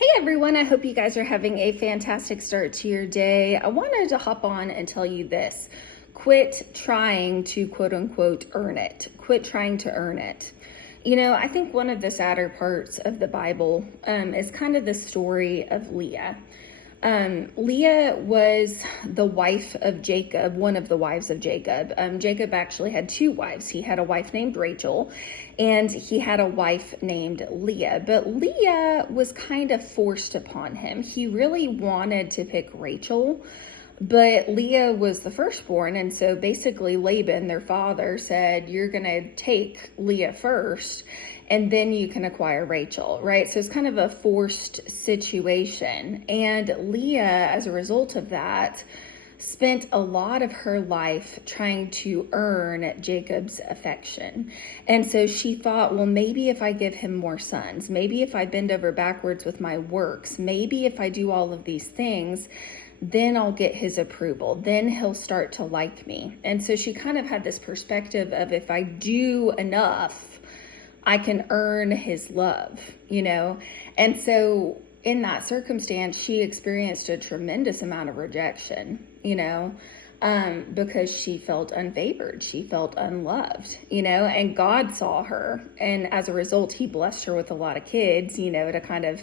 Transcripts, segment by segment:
Hey everyone, I hope you guys are having a fantastic start to your day. I wanted to hop on and tell you this. Quit trying to quote unquote earn it. Quit trying to earn it. You know, I think one of the sadder parts of the Bible is kind of the story of Leah. Leah was the wife of Jacob, one of the wives of Jacob. Jacob actually had two wives. He had a wife named Rachel and he had a wife named Leah. But Leah was kind of forced upon him. He really wanted to pick Rachel, but Leah was the firstborn. And so basically Laban, their father, said, you're going to take Leah first and then you can acquire Rachel, right? So it's kind of a forced situation. And Leah, as a result of that, spent a lot of her life trying to earn Jacob's affection. And so she thought, well, maybe if I give him more sons, maybe if I bend over backwards with my works, maybe if I do all of these things, then I'll get his approval. Then he'll start to like me. And so she kind of had this perspective of if I do enough, I can earn his love, you know? And so in that circumstance, she experienced a tremendous amount of rejection, you know, because she felt unfavored. She felt unloved, you know, and God saw her. And as a result, he blessed her with a lot of kids, you know, to kind of,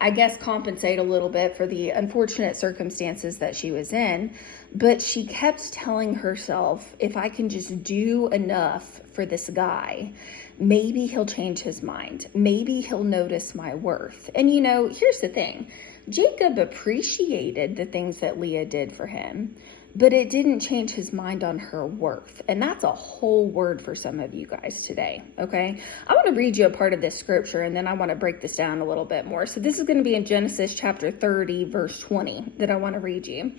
I guess, compensate a little bit for the unfortunate circumstances that she was in. But she kept telling herself, if I can just do enough for this guy, maybe he'll change his mind. Maybe he'll notice my worth. And, you know, here's the thing. Jacob appreciated the things that Leah did for him, but it didn't change his mind on her worth. And that's a whole word for some of you guys today, okay? I want to read you a part of this scripture, and then I want to break this down a little bit more. So this is going to be in Genesis chapter 30, verse 20, that I want to read you.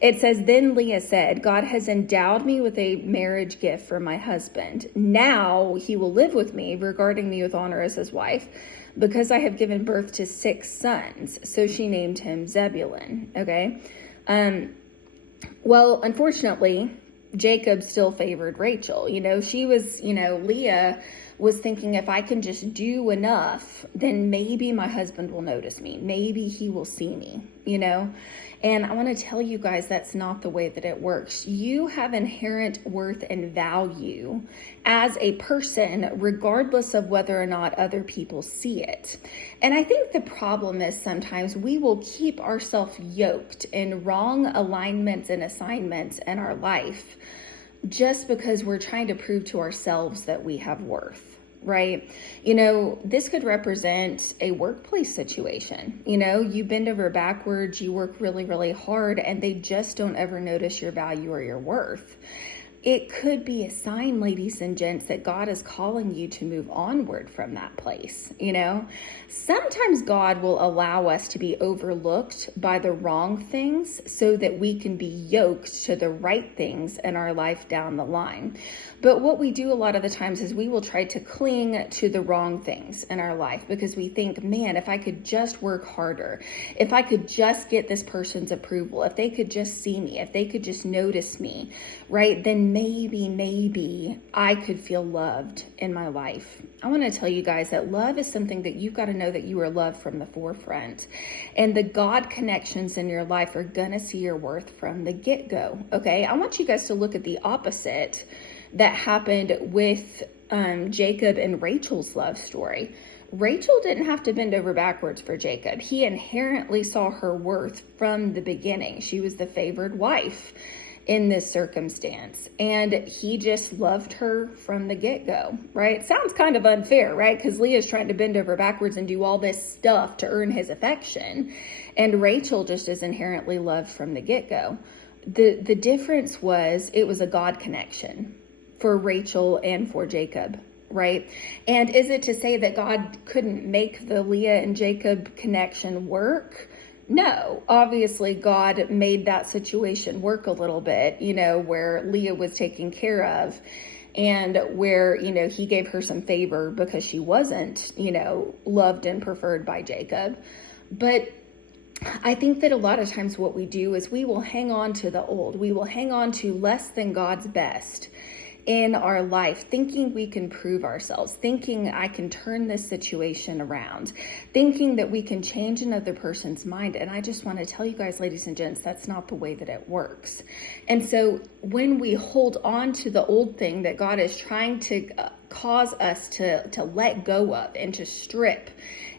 It says, then Leah said, God has endowed me with a marriage gift for my husband. Now he will live with me, regarding me with honor as his wife, because I have given birth to 6 sons. So she named him Zebulun, okay? Well, unfortunately, Jacob still favored Rachel. You know, she was, you know, Leah was thinking, if I can just do enough, then maybe my husband will notice me. Maybe he will see me, you know. And I want to tell you guys, that's not the way that it works. You have inherent worth and value as a person, regardless of whether or not other people see it. And I think the problem is sometimes we will keep ourselves yoked in wrong alignments and assignments in our life just because we're trying to prove to ourselves that we have worth. Right? You know, this could represent a workplace situation. You know, you bend over backwards, you work really, really hard, and they just don't ever notice your value or your worth. It could be a sign, ladies and gents, that God is calling you to move onward from that place, you know? Sometimes God will allow us to be overlooked by the wrong things so that we can be yoked to the right things in our life down the line. But what we do a lot of the times is we will try to cling to the wrong things in our life because we think, man, if I could just work harder, if I could just get this person's approval, if they could just see me, if they could just notice me, right, then maybe I could feel loved in my life. I want to tell you guys that love is something that you've got to know that you are loved from the forefront. And the God connections in your life are going to see your worth from the get-go, okay? I want you guys to look at the opposite that happened with Jacob and Rachel's love story. Rachel didn't have to bend over backwards for Jacob. He inherently saw her worth from the beginning. She was the favored wife in this circumstance, and he just loved her from the get-go, right? Sounds kind of unfair, right? Because Leah's trying to bend over backwards and do all this stuff to earn his affection, and Rachel just is inherently loved from the get-go. The difference was it was a God connection for Rachel and for Jacob, right? And is it to say that God couldn't make the Leah and Jacob connection work? No, obviously God made that situation work a little bit, you know, where Leah was taken care of and where, you know, he gave her some favor because she wasn't, you know, loved and preferred by Jacob. But I think that a lot of times what we do is we will hang on to the old. We will hang on to less than God's best. in our life, thinking we can prove ourselves, thinking I can turn this situation around, thinking that we can change another person's mind. And I just want to tell you guys, ladies and gents, that's not the way that it works. And so when we hold on to the old thing that God is trying to cause us to let go of and to strip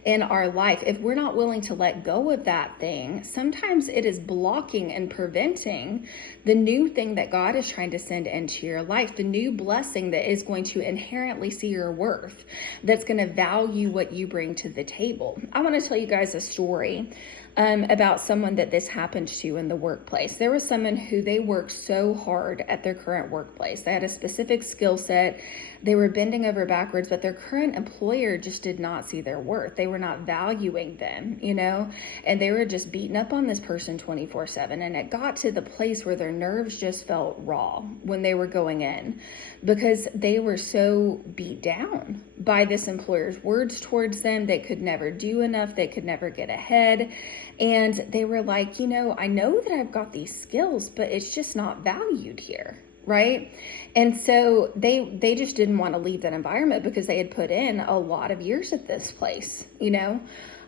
in our life, if we're not willing to let go of that thing, sometimes it is blocking and preventing the new thing that God is trying to send into your life, the new blessing that is going to inherently see your worth, that's going to value what you bring to the table. I want to tell you guys a story about someone that this happened to in the workplace. There was someone who they worked so hard at their current workplace. They had a specific skill set. They were bending over backwards, but their current employer just did not see their worth. They were not valuing them, and they were just beating up on this person 24/7. And it got to the place where their nerves just felt raw when they were going in, because they were so beat down by this employer's words towards them. They could never do enough. They could never get ahead. And they were like, I know that I've got these skills, but it's just not valued here. Right? And so they just didn't want to leave that environment because they had put in a lot of years at this place,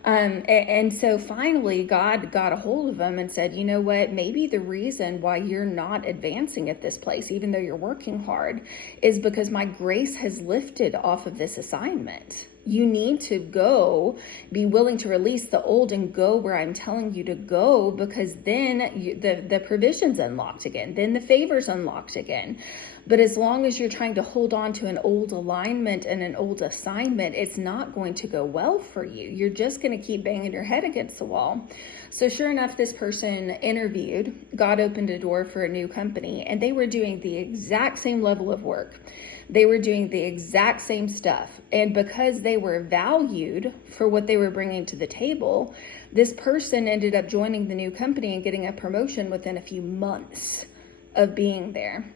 and so finally God got a hold of them and said, you know what, maybe the reason why you're not advancing at this place, even though you're working hard, is because my grace has lifted off of this assignment. You need to go, be willing to release the old and go where I'm telling you to go, because then the provision's unlocked again. Then the favor's unlocked again. But as long as you're trying to hold on to an old alignment and an old assignment, it's not going to go well for you. You're just going to keep banging your head against the wall. So sure enough, this person interviewed. God opened a door for a new company, and they were doing the exact same level of work. They were doing the exact same stuff. And because they were valued for what they were bringing to the table, this person ended up joining the new company and getting a promotion within a few months of being there.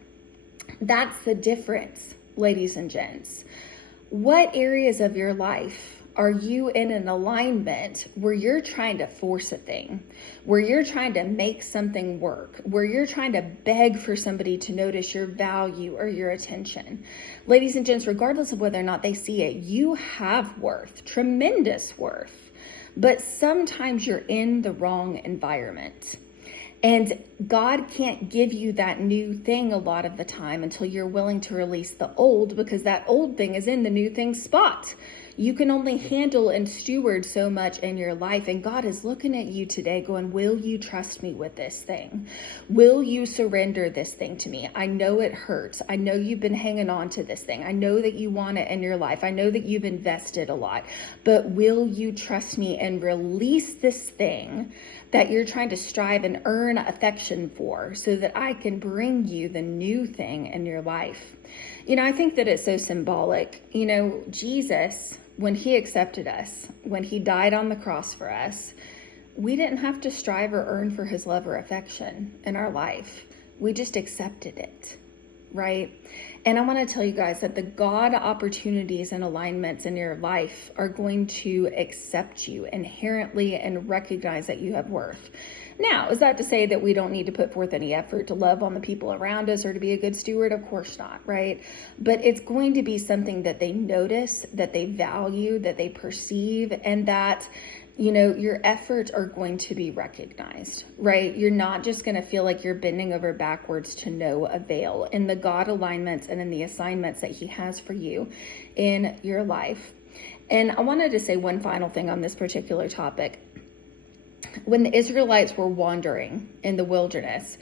That's the difference, ladies and gents. What areas of your life are you in an alignment where you're trying to force a thing, where you're trying to make something work, where you're trying to beg for somebody to notice your value or your attention? Ladies and gents, regardless of whether or not they see it, you have worth, tremendous worth, but sometimes you're in the wrong environment. And God can't give you that new thing a lot of the time until you're willing to release the old, because that old thing is in the new thing spot. You can only handle and steward so much in your life. And God is looking at you today going, will you trust me with this thing? Will you surrender this thing to me? I know it hurts. I know you've been hanging on to this thing. I know that you want it in your life. I know that you've invested a lot, but will you trust me and release this thing that you're trying to strive and earn affection for, so that I can bring you the new thing in your life? I think that it's so symbolic. Jesus, when he accepted us, when he died on the cross for us, we didn't have to strive or earn for his love or affection in our life. We just accepted it, right? And I want to tell you guys that the God opportunities and alignments in your life are going to accept you inherently and recognize that you have worth. Now, is that to say that we don't need to put forth any effort to love on the people around us or to be a good steward? Of course not, right? But it's going to be something that they notice, that they value, that they perceive, and that your efforts are going to be recognized, right? You're not just going to feel like you're bending over backwards to no avail in the God alignments and in the assignments that he has for you in your life. And I wanted to say one final thing on this particular topic. When the Israelites were wandering in the wilderness,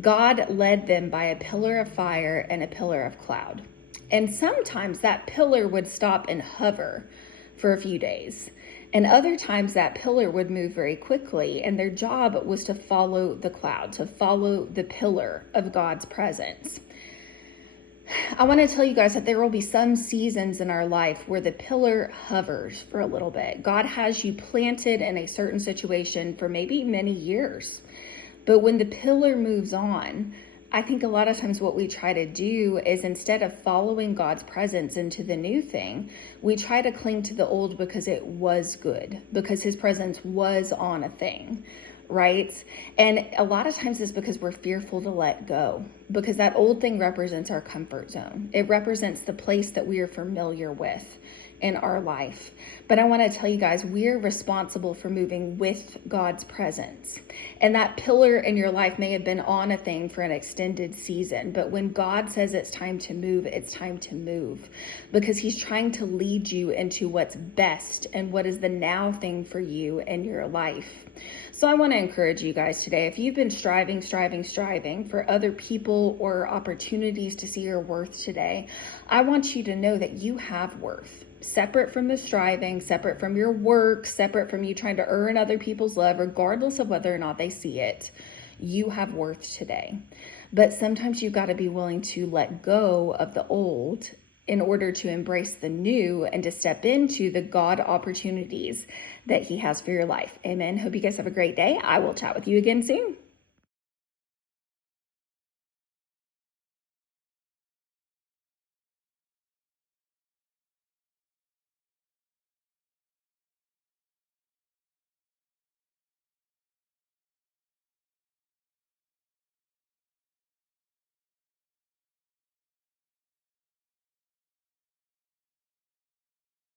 God led them by a pillar of fire and a pillar of cloud. And sometimes that pillar would stop and hover for a few days. And other times that pillar would move very quickly, and their job was to follow the cloud, to follow the pillar of God's presence. I want to tell you guys that there will be some seasons in our life where the pillar hovers for a little bit. God has you planted in a certain situation for maybe many years. But when the pillar moves on, I think a lot of times what we try to do is, instead of following God's presence into the new thing, we try to cling to the old because it was good, because his presence was on a thing. right? And a lot of times it's because we're fearful to let go, because that old thing represents our comfort zone. It represents the place that we are familiar with in our life. But I want to tell you guys, we're responsible for moving with God's presence. And that pillar in your life may have been on a thing for an extended season, but when God says it's time to move, it's time to move, because he's trying to lead you into what's best and what is the now thing for you in your life. So I want to encourage you guys today, if you've been striving for other people or opportunities to see your worth today, I want you to know that you have worth. Separate from the striving, separate from your work, separate from you trying to earn other people's love, regardless of whether or not they see it, you have worth today. But sometimes you've got to be willing to let go of the old in order to embrace the new and to step into the God opportunities that he has for your life. Amen. Hope you guys have a great day. I will chat with you again soon.